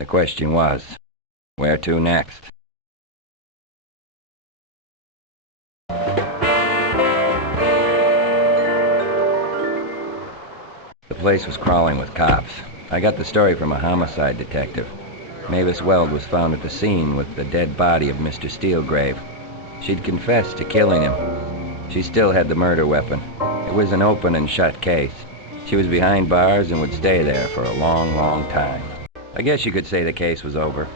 The question was, where to next? The place was crawling with cops. I got the story from a homicide detective. Mavis Weld was found at the scene with the dead body of Mr. Steelgrave. She'd confessed to killing him. She still had the murder weapon. It was an open and shut case. She was behind bars and would stay there for a long, long time. I guess you could say the case was over.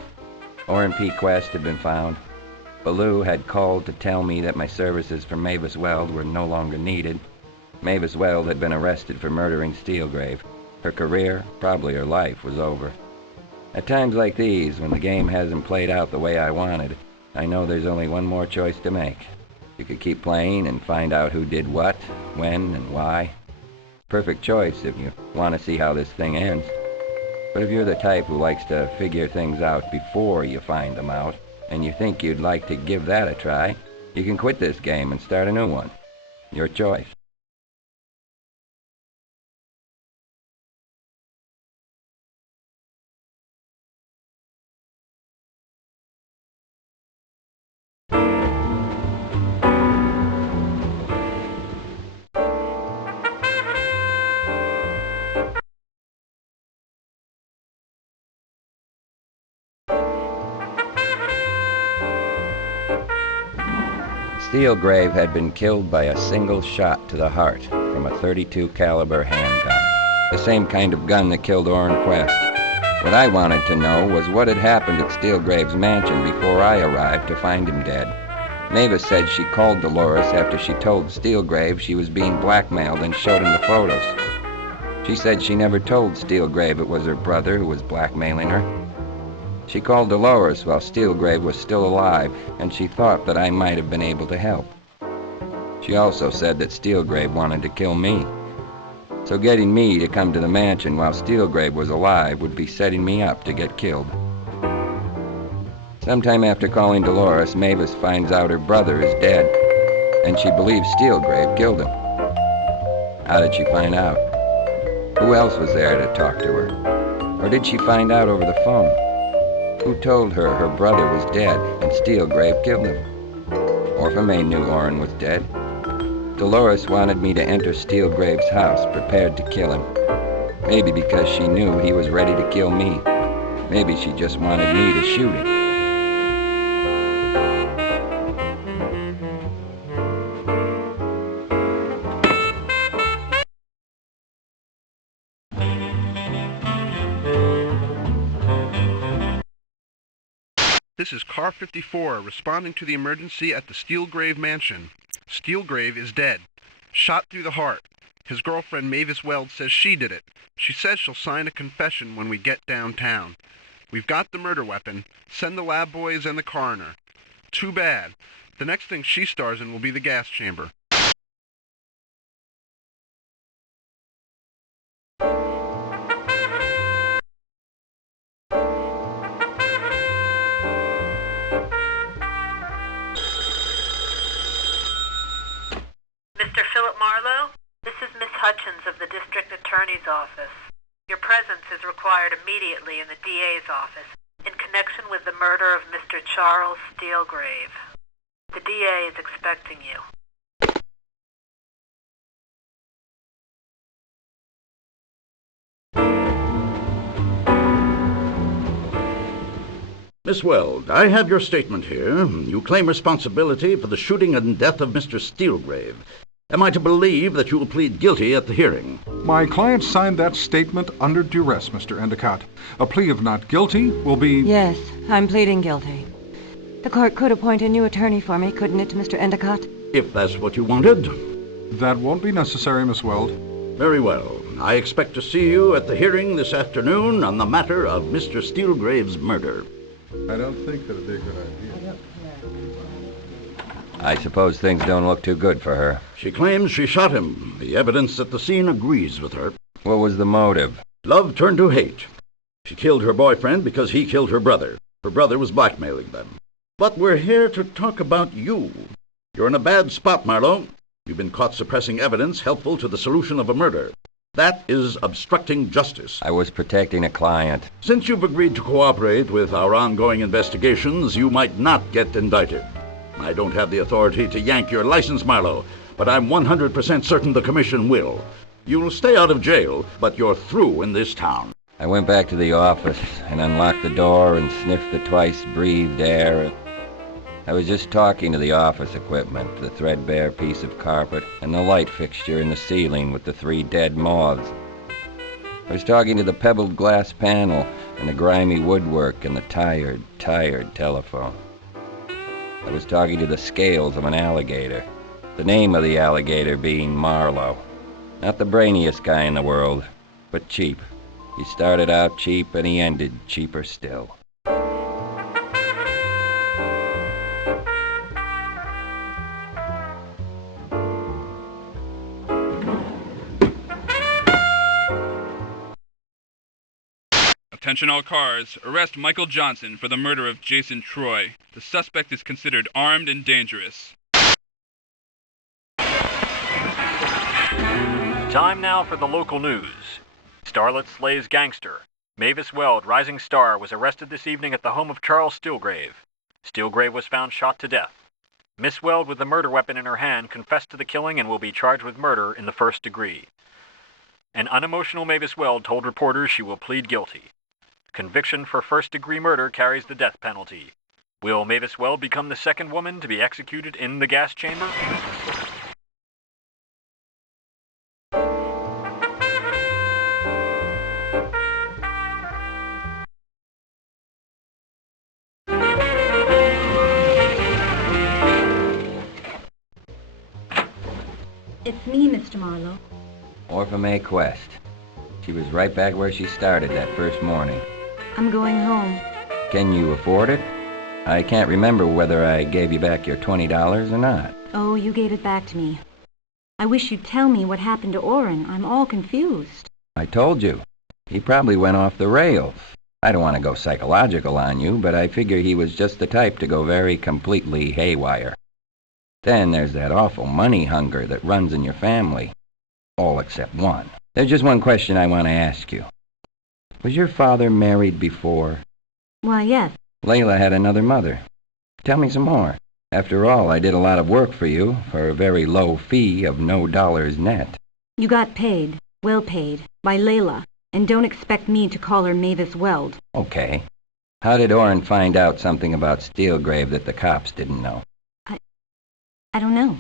Orrin P. Quest had been found. Baloo had called to tell me that my services for Mavis Weld were no longer needed. Mavis Weld had been arrested for murdering Steelgrave. Her career, probably her life, was over. At times like these, when the game hasn't played out the way I wanted, I know there's only one more choice to make. You could keep playing and find out who did what, when, and why. Perfect choice if you want to see how this thing ends. But if you're the type who likes to figure things out before you find them out, and you think you'd like to give that a try, you can quit this game and start a new one. Your choice. Steelgrave had been killed by a single shot to the heart from a .32 caliber handgun, the same kind of gun that killed Orrin Quest. What I wanted to know was what had happened at Steelgrave's mansion before I arrived to find him dead. Mavis said she called Dolores after she told Steelgrave she was being blackmailed and showed him the photos. She said she never told Steelgrave it was her brother who was blackmailing her. She called Dolores while Steelgrave was still alive, and she thought that I might have been able to help. She also said that Steelgrave wanted to kill me. So getting me to come to the mansion while Steelgrave was alive would be setting me up to get killed. Sometime after calling Dolores, Mavis finds out her brother is dead, and she believes Steelgrave killed him. How did she find out? Who else was there to talk to her? Or did she find out over the phone? Who told her her brother was dead and Steelgrave killed him? Orpha knew Orrin was dead. Dolores wanted me to enter Steelgrave's house, prepared to kill him. Maybe because she knew he was ready to kill me. Maybe she just wanted me to shoot him. This is Car 54 responding to the emergency at the Steelgrave mansion. Steelgrave is dead, shot through the heart. His girlfriend Mavis Weld says she did it. She says she'll sign a confession when we get downtown. We've got the murder weapon. Send the lab boys and the coroner. Too bad. The next thing she stars in will be the gas chamber. Marlowe, this is Miss Hutchins of the District Attorney's Office. Your presence is required immediately in the DA's office in connection with the murder of Mr. Charles Steelgrave. The DA is expecting you. Miss Weld, I have your statement here. You claim responsibility for the shooting and death of Mr. Steelgrave. Am I to believe that you will plead guilty at the hearing? My client signed that statement under duress, Mr. Endicott. A plea of not guilty will be... Yes, I'm pleading guilty. The court could appoint a new attorney for me, couldn't it, Mr. Endicott? If that's what you wanted. That won't be necessary, Miss Weld. Very well. I expect to see you at the hearing this afternoon on the matter of Mr. Steelgrave's murder. I don't think that'd be a good idea. I suppose things don't look too good for her. She claims she shot him. The evidence at the scene agrees with her. What was the motive? Love turned to hate. She killed her boyfriend because he killed her brother. Her brother was blackmailing them. But we're here to talk about you. You're in a bad spot, Marlowe. You've been caught suppressing evidence helpful to the solution of a murder. That is obstructing justice. I was protecting a client. Since you've agreed to cooperate with our ongoing investigations, you might not get indicted. I don't have the authority to yank your license, Marlowe, but I'm 100% certain the commission will. You'll stay out of jail, but you're through in this town. I went back to the office and unlocked the door and sniffed the twice-breathed air. I was just talking to the office equipment, the threadbare piece of carpet, and the light fixture in the ceiling with the 3 dead moths. I was talking to the pebbled glass panel and the grimy woodwork and the tired telephone. I was talking to the scales of an alligator, the name of the alligator being Marlowe. Not the brainiest guy in the world, but cheap. He started out cheap and he ended cheaper still. Attention all cars. Arrest Michael Johnson for the murder of Jason Troy. The suspect is considered armed and dangerous. Time now for the local news. Starlet slays gangster. Mavis Weld, rising star, was arrested this evening at the home of Charles Steelgrave. Steelgrave was found shot to death. Miss Weld, with the murder weapon in her hand, confessed to the killing and will be charged with murder in the first degree. An unemotional Mavis Weld told reporters she will plead guilty. Conviction for first-degree murder carries the death penalty. Will Mavis Weld become the second woman to be executed in the gas chamber? It's me, Mr. Marlowe. Orpha May Quest. She was right back where she started that first morning. I'm going home. Can you afford it? I can't remember whether I gave you back your $20 or not. Oh, you gave it back to me. I wish you'd tell me what happened to Orrin. I'm all confused. I told you. He probably went off the rails. I don't want to go psychological on you, but I figure he was just the type to go very completely haywire. Then there's that awful money hunger that runs in your family. All except one. There's just one question I want to ask you. Was your father married before? Why, yes. Layla had another mother. Tell me some more. After all, I did a lot of work for you for a very low fee of no dollars net. You got paid, well paid, by Layla, and don't expect me to call her Mavis Weld. Okay. How did Orrin find out something about Steelgrave that the cops didn't know? I don't know.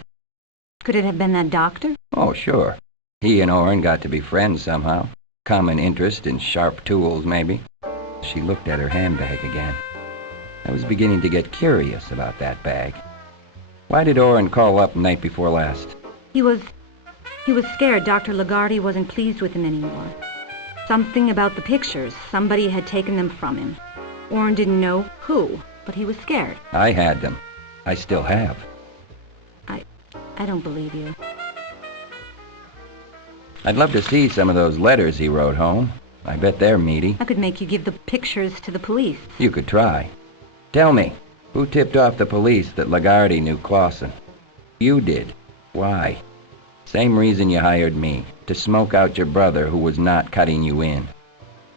Could it have been that doctor? Oh, sure. He and Orrin got to be friends somehow. Common interest in sharp tools, maybe. She looked at her handbag again. I was beginning to get curious about that bag. Why did Orrin call up night before last? He was scared Dr. Lagarde wasn't pleased with him anymore. Something about the pictures. Somebody had taken them from him. Orrin didn't know who, but he was scared. I had them. I still have. I don't believe you. I'd love to see some of those letters he wrote home. I bet they're meaty. I could make you give the pictures to the police. You could try. Tell me, who tipped off the police that Lagarde knew Clausen? You did. Why? Same reason you hired me, to smoke out your brother who was not cutting you in.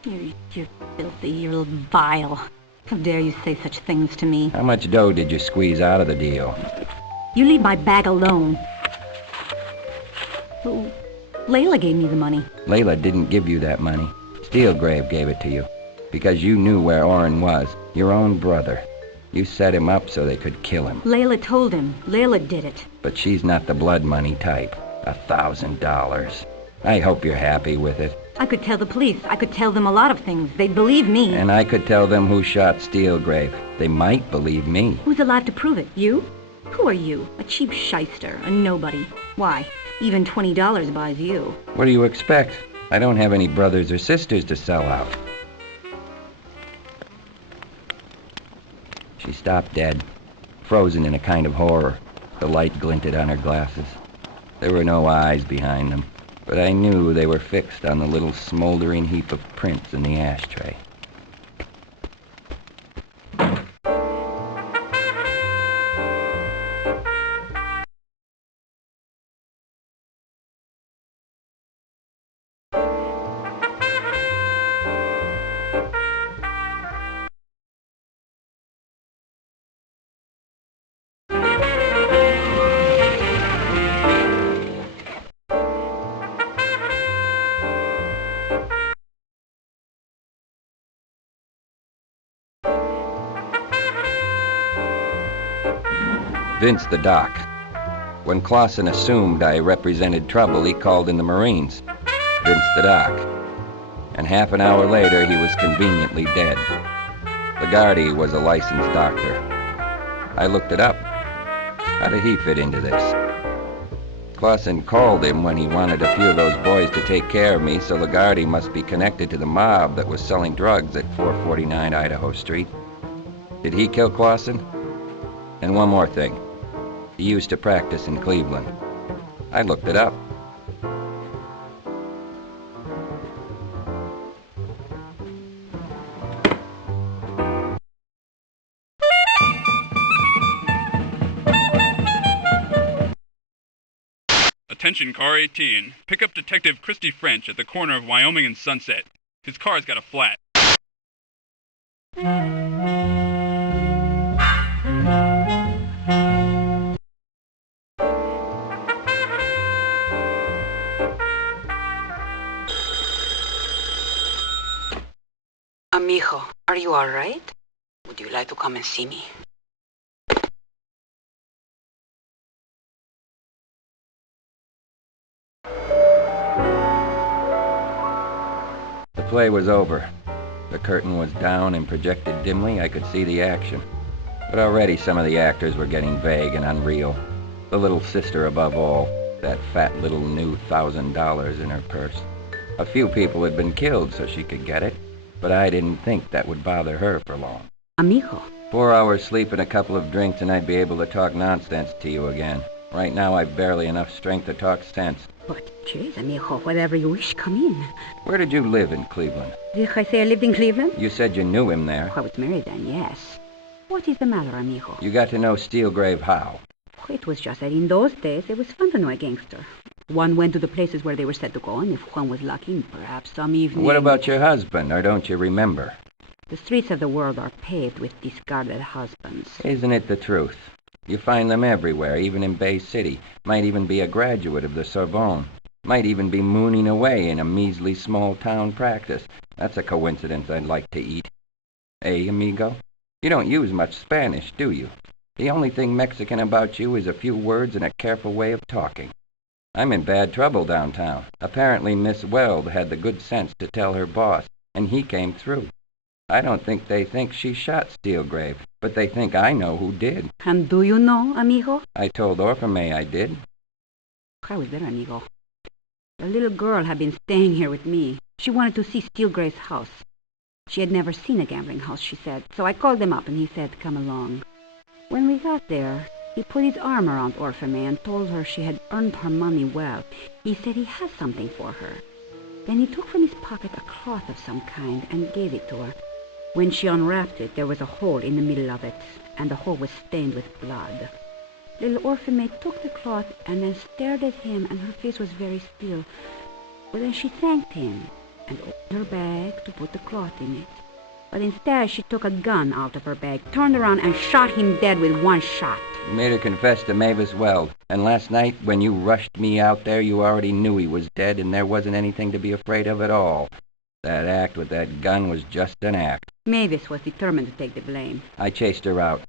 You're filthy, you're vile. How dare you say such things to me? How much dough did you squeeze out of the deal? You leave my bag alone. Well, Layla gave me the money. Layla didn't give you that money. Steelgrave gave it to you. Because you knew where Orrin was. Your own brother. You set him up so they could kill him. Layla told him. Layla did it. But she's not the blood money type. $1,000. I hope you're happy with it. I could tell the police. I could tell them a lot of things. They'd believe me. And I could tell them who shot Steelgrave. They might believe me. Who's alive to prove it? You? Who are you? A cheap shyster, a nobody. Why, even $20 buys you. What do you expect? I don't have any brothers or sisters to sell out. She stopped dead, frozen in a kind of horror. The light glinted on her glasses. There were no eyes behind them, but I knew they were fixed on the little smoldering heap of prints in the ashtray. Vince the doc. When Clausen assumed I represented trouble, he called in the Marines. Vince the doc. And half an hour later, he was conveniently dead. Lagarde was a licensed doctor. I looked it up. How did he fit into this? Clausen called him when he wanted a few of those boys to take care of me, so Lagarde must be connected to the mob that was selling drugs at 449 Idaho Street. Did he kill Clausen? And one more thing. He used to practice in Cleveland. I looked it up. Attention Car 18. Pick up Detective Christy French at the corner of Wyoming and Sunset. His car's got a flat. Amigo, are you all right? Would you like to come and see me? The play was over. The curtain was down and projected dimly. I could see the action. But already some of the actors were getting vague and unreal. The little sister above all, that fat little new $1,000 in her purse. A few people had been killed so she could get it, but I didn't think that would bother her for long. Amigo. 4 hours sleep and a couple of drinks and I'd be able to talk nonsense to you again. Right now I've barely enough strength to talk sense. But, jeez, amigo, whatever you wish, come in. Where did you live in Cleveland? Did I say I lived in Cleveland? You said you knew him there. I was married then, yes. What is the matter, amigo? You got to know Steelgrave how? It was just that in those days it was fun to know a gangster. One went to the places where they were said to go, and if one was lucky, perhaps some evening... What about your husband, or don't you remember? The streets of the world are paved with discarded husbands. Isn't it the truth? You find them everywhere, even in Bay City. Might even be a graduate of the Sorbonne. Might even be mooning away in a measly small-town practice. That's a coincidence I'd like to eat. Eh, amigo? You don't use much Spanish, do you? The only thing Mexican about you is a few words and a careful way of talking. I'm in bad trouble downtown. Apparently Miss Weld had the good sense to tell her boss, and he came through. I don't think they think she shot Steelgrave, but they think I know who did. And do you know, amigo? I told Orphamay I did. I was there, amigo. The little girl had been staying here with me. She wanted to see Steelgrave's house. She had never seen a gambling house, she said, so I called him up and he said, come along. When we got there, he put his arm around Orphamay and told her she had earned her money well. He said he has something for her. Then he took from his pocket a cloth of some kind and gave it to her. When she unwrapped it, there was a hole in the middle of it, and the hole was stained with blood. Little Orphamay took the cloth and then stared at him, and her face was very still. But then she thanked him and opened her bag to put the cloth in it. But instead, she took a gun out of her bag, turned around, and shot him dead with one shot. You made her confess to Mavis Weld, and last night, when you rushed me out there, you already knew he was dead, and there wasn't anything to be afraid of at all. That act with that gun was just an act. Mavis was determined to take the blame. I chased her out.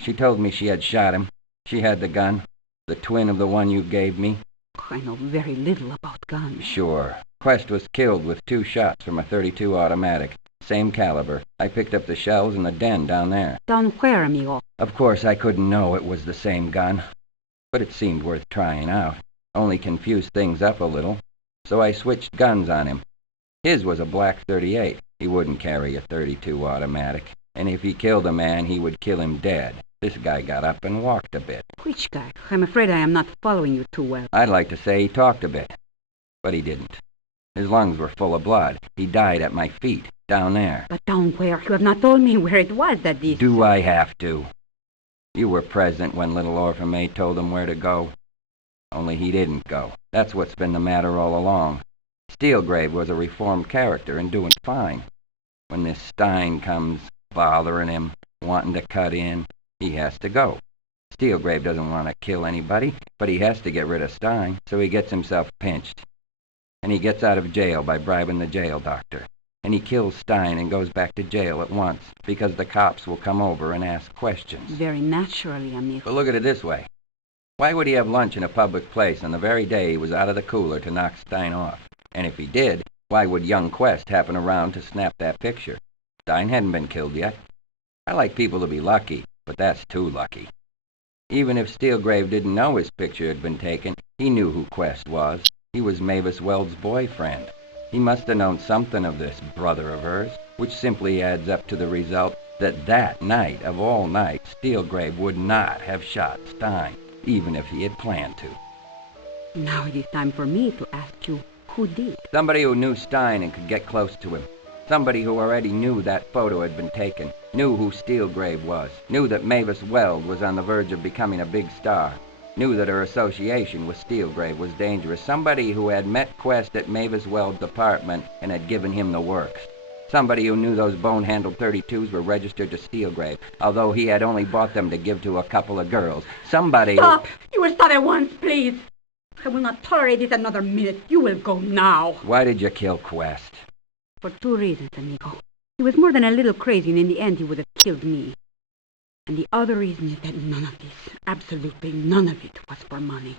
She told me she had shot him. She had the gun, the twin of the one you gave me. I know very little about guns. Sure. Quest was killed with 2 shots from a .32 automatic. Same caliber. I picked up the shells in the den down there. Down where, amigo? Of course, I couldn't know it was the same gun. But it seemed worth trying out. Only confused things up a little. So I switched guns on him. His was a black .38. He wouldn't carry a .32 automatic. And if he killed a man, he would kill him dead. This guy got up and walked a bit. Which guy? I'm afraid I am not following you too well. I'd like to say he talked a bit. But he didn't. His lungs were full of blood. He died at my feet, down there. But down where? You have not told me where it was that this... Do I have to? You were present when little Orphamay told him where to go. Only he didn't go. That's what's been the matter all along. Steelgrave was a reformed character and doing fine. When this Stein comes bothering him, wanting to cut in, he has to go. Steelgrave doesn't want to kill anybody, but he has to get rid of Stein, so he gets himself pinched. And he gets out of jail by bribing the jail doctor. and he kills Stein and goes back to jail at once because the cops will come over and ask questions. Very naturally, amigo. But look at it this way. Why would he have lunch in a public place on the very day he was out of the cooler to knock Stein off? And if he did, why would young Quest happen around to snap that picture? Stein hadn't been killed yet. I like people to be lucky, but that's too lucky. Even if Steelgrave didn't know his picture had been taken, he knew who Quest was. He was Mavis Weld's boyfriend. He must have known something of this brother of hers, which simply adds up to the result that night of all nights, Steelgrave would not have shot Stein, even if he had planned to. Now it is time for me to ask you, who did? Somebody who knew Stein and could get close to him. Somebody who already knew that photo had been taken, knew who Steelgrave was, knew that Mavis Weld was on the verge of becoming a big star, knew that her association with Steelgrave was dangerous. Somebody who had met Quest at Mavis Weld's apartment and had given him the works. Somebody who knew those bone-handled 32s were registered to Steelgrave, although he had only bought them to give to a couple of girls. Somebody Stop! You will stop at once, please! I will not tolerate this another minute. You will go now. Why did you kill Quest? For 2 reasons, amigo. He was more than a little crazy, and in the end he would have killed me. And the other reason is that none of this, absolutely none of it, was for money.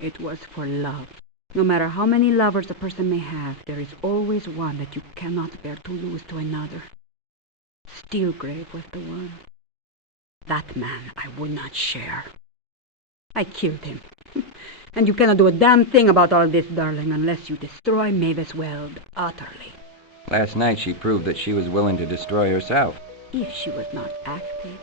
It was for love. No matter how many lovers a person may have, there is always one that you cannot bear to lose to another. Steelgrave was the one. That man I would not share. I killed him. And you cannot do a damn thing about all this, darling, unless you destroy Mavis Weld utterly. Last night she proved that she was willing to destroy herself. If she was not active.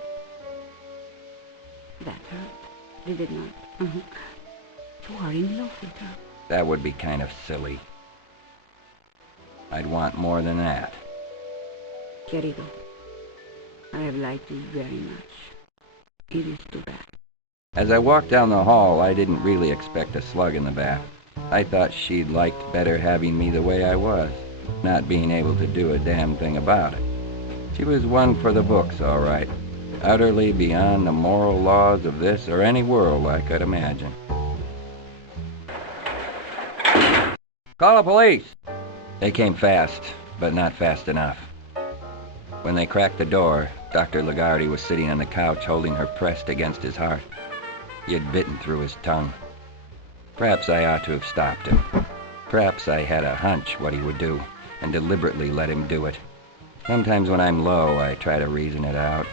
That hurt, did it not? You are in love with her. That would be kind of silly. I'd want more than that. Querido, I have liked you very much. It is too bad. As I walked down the hall, I didn't really expect a slug in the bath. I thought she'd liked better having me the way I was, not being able to do a damn thing about it. She was one for the books, all right. Utterly beyond the moral laws of this or any world I could imagine. Call the police! They came fast, but not fast enough. When they cracked the door, Dr. Lagarde was sitting on the couch holding her pressed against his heart. He had bitten through his tongue. Perhaps I ought to have stopped him. Perhaps I had a hunch what he would do, and deliberately let him do it. Sometimes when I'm low, I try to reason it out,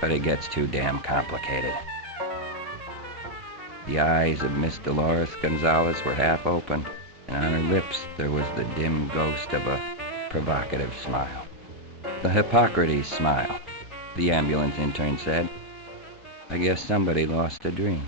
but it gets too damn complicated. The eyes of Miss Dolores Gonzalez were half open, and on her lips there was the dim ghost of a provocative smile. The Hippocrates smile, the ambulance intern said. I guess somebody lost a dream.